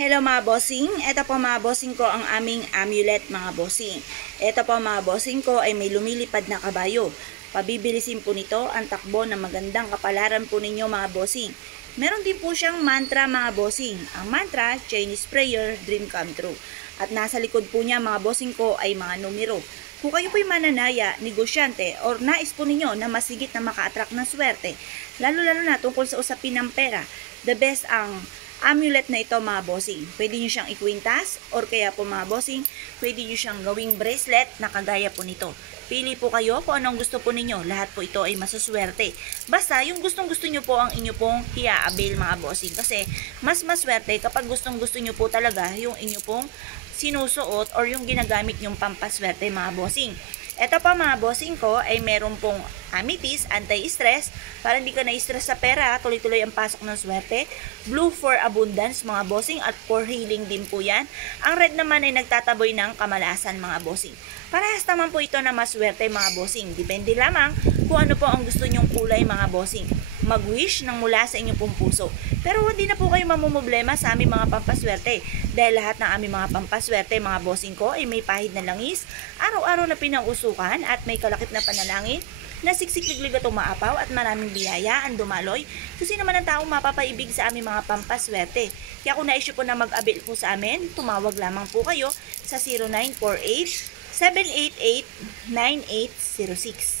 Hello mga bossing, ito po mga bossing ko ang aming amulet mga bossing. Ito po mga bossing ko ay may lumilipad na kabayo. Pabibilisin po nito ang takbo ng magandang kapalaran po ninyo mga bossing. Meron din po siyang mantra mga bossing. Ang mantra, Chinese prayer, dream come true. At nasa likod po niya mga bossing ko ay mga numero. Kung kayo po'y mananaya, negosyante, or nais po ninyo na masigit na maka-attract ng swerte, lalo-lalo na tungkol sa usapin ng pera, the best ang amulet na ito mga bossing. Pwede nyo siyang ikwintas or kaya po mga bossing, pwede nyo siyang gawing bracelet na kagaya po nito. Pili po kayo kung anong gusto po ninyo. Lahat po ito ay masuswerte. Basta yung gustong-gusto nyo po ang inyo pong i-avail mga bossing. Kasi mas maswerte kapag gustong-gusto nyo po talaga yung inyo pong sinusuot or yung ginagamit nyong pampaswerte mga bossing. Ito pa mga bossing ko ay meron pong amethyst, anti-stress, para hindi ka na-stress sa pera, tuloy-tuloy ang pasok ng swerte. Blue for abundance mga bossing at for healing din po yan. Ang red naman ay nagtataboy ng kamalasan mga bossing. Parehas naman po ito na maswerte mga bossing. Depende lamang kung ano po ang gusto nyong kulay mga bossing. Mag-wish ng mula sa inyong pong puso. Pero hindi na po kayo mamumblema sa aming mga pampaswerte. Dahil lahat ng aming mga pampaswerte mga bossing ko ay may pahid na langis, araw-araw na pinausukan at may kalakip na panalangin na siksik-liglig at umaapaw at maraming biyaya ang dumaloy. Kasi naman ang taong mapapaibig sa aming mga pampaswerte. Kaya kung na-issue po na mag-avail po sa amin, tumawag lamang po kayo sa 0948-788-9806.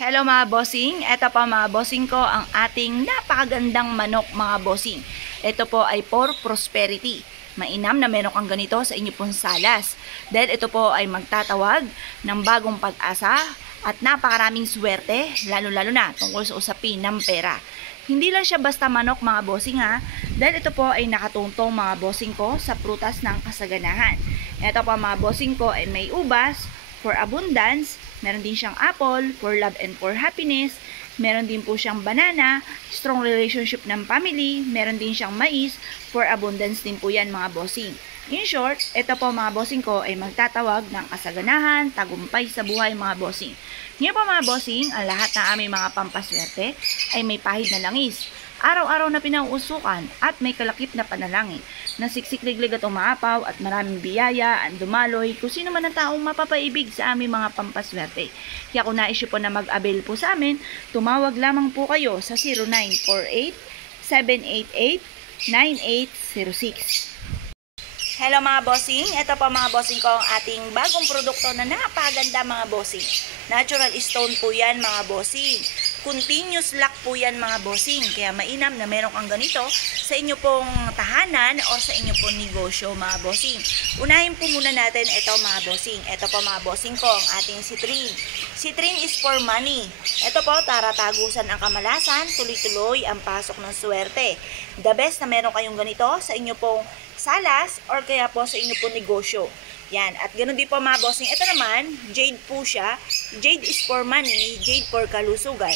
Hello mga bossing, ito pa mga bossing ko ang ating napakagandang manok mga bossing. Ito po ay for prosperity. Mainam na meron kang ganito sa inyo pong salas. Dahil ito po ay magtatawag ng bagong pag-asa at napakaraming swerte, lalo-lalo na tungkol sa usapin ng pera. Hindi lang siya basta manok mga bossing ha, dahil ito po ay nakatuntong mga bossing ko sa prutas ng kasaganahan. Ito pa mga bossing ko ay may ubas, for abundance, meron din siyang apple, for love and for happiness, meron din po siyang banana, strong relationship ng family, meron din siyang mais, for abundance din po yan mga bossing. In short, ito po mga bossing ko ay magtatawag ng kasaganahan, tagumpay sa buhay mga bossing. Ngayon po mga bossing, ang lahat ng aming mga pampaswerte ay may pahid na langis. Araw-araw na pinauusukan at may kalakip na panalangin na siksik-liglig at umaapaw at maraming biyaya ang dumaloy kung sino man ang taong mapapaibig sa aming mga pampaswerte. Kaya kung na-issue po na mag-avail po sa amin, tumawag lamang po kayo sa 0948-788-9806. Hello mga bossing, ito pa mga bossing ko ang ating bagong produkto na napakaganda mga bossing. Natural stone po yan mga bossing. Continuous lock po yan mga bossing. Kaya mainam na meron kang ganito sa inyo pong tahanan o sa inyo pong negosyo mga bossing. Unahin po muna natin ito mga bossing. Ito po mga bossing ko ang ating citrine. Citrine is for money. Ito po, taratagusan ang kamalasan, tuloy-tuloy ang pasok ng swerte. The best na meron kayong ganito sa inyo pong salas or kaya po sa inyo pong negosyo. Yan. At ganoon din po mga bossing. Ito naman, jade po siya. Jade is for money, jade for kalusugan.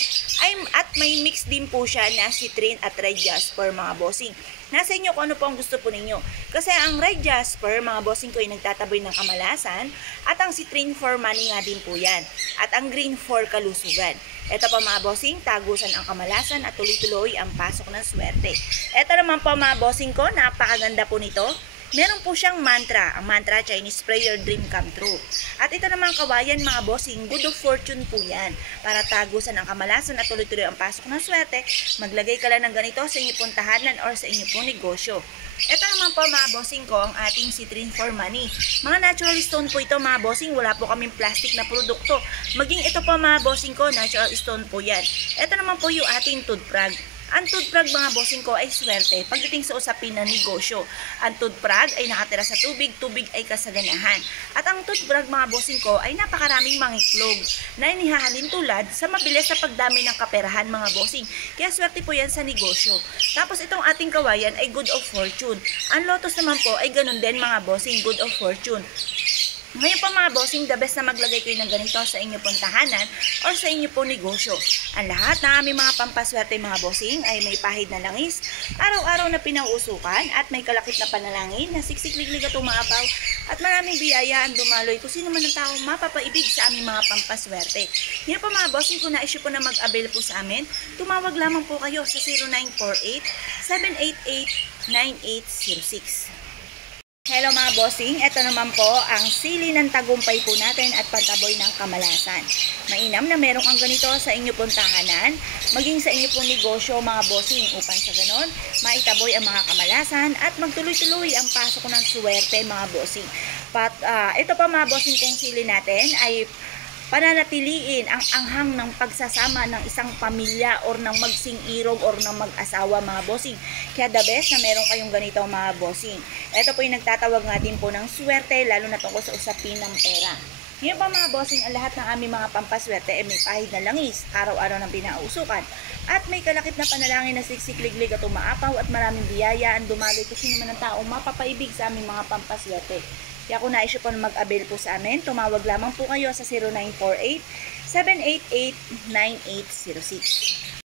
At may mix din po siya na citrine at red jasper mga bossing. Nasa inyo kung ano po ang gusto po ninyo. Kasi ang red jasper, mga bossing ko, ay nagtataboy ng kamalasan. At ang citrine for money nga din po yan. At ang green for kalusugan. Ito pa mga bossing, tagusan ang kamalasan at tuloy-tuloy ang pasok ng swerte. Ito naman po mga bossing ko, napakaganda po nito. Meron po siyang mantra, ang mantra Chinese prayer, dream come true. At ito naman kawayan mga bossing, good of fortune po yan. Para tagusan ang kamalasan at tuloy-tuloy ang pasok ng swerte, maglagay ka lang ng ganito sa inyong pong tahanan or sa inyong pong negosyo. Ito naman po mga bossing ko, ang ating citrine for money. Mga natural stone po ito mga bossing, wala po kaming plastic na produkto. Maging ito po mga bossing ko, natural stone po yan. Ito naman po yung ating toothprag. Ang toothprag mga bossing ko ay swerte pagdating sa usapin ng negosyo. Ang toothprag ay nakatira sa tubig, tubig ay kasaganahan. At ang toothprag mga bossing ko ay napakaraming mangiklog na inihahalin tulad sa mabilis na pagdami ng kaperahan mga bossing. Kaya swerte po yan sa negosyo. Tapos itong ating kawayan ay good of fortune. Ang lotus naman po ay ganun din mga bossing, good of fortune. Ngayon pa mga bossing, the best na maglagay kayo ng ganito sa inyo pong tahanan o sa inyo pong negosyo. Ang lahat na aming mga pampaswerte mga bossing ay may pahid na langis, araw-araw na pinauusukan at may kalakip na panalangin na siksik-liglig at umaapaw at maraming biyaya ang dumaloy kung sino man ang tao mapapaibig sa aming mga pampaswerte. Ngayon pa mga bossing, kung na-issue po na mag-avail po sa amin, tumawag lamang po kayo sa 0948-788 9806. Hello mga bossing, ito naman po ang sili ng tagumpay po natin at pantaboy ng kamalasan. Mainam na merong ang ganito sa inyo pong tahanan, maging sa inyo pong negosyo mga bossing, upang sa ganon, maitaboy ang mga kamalasan at magtuloy-tuloy ang pasok ng suwerte mga bossing. Ito pa mga bossing kong sili natin ay pananatiliin ang anghang ng pagsasama ng isang pamilya or ng magsing-irog or ng mag-asawa mga bossing. Kaya the best na meron kayong ganito mga bossing. Ito po yung nagtatawag nga din po ng swerte, lalo na tungkol sa usapin ng pera. Ngayon pa mga bossing, ang lahat ng aming mga pampaswerte ay may pahid na langis, araw-araw ng pinausukan. At may kalakip na panalangin na siksik-liglig at umaapaw at maraming biyaya ang dumaloy kung sino man ang tao mapapaibig sa aming mga pampaswerte. Kaya kung naisip po na mag-avail po sa amin, tumawag lamang po kayo sa 0948-788-9806.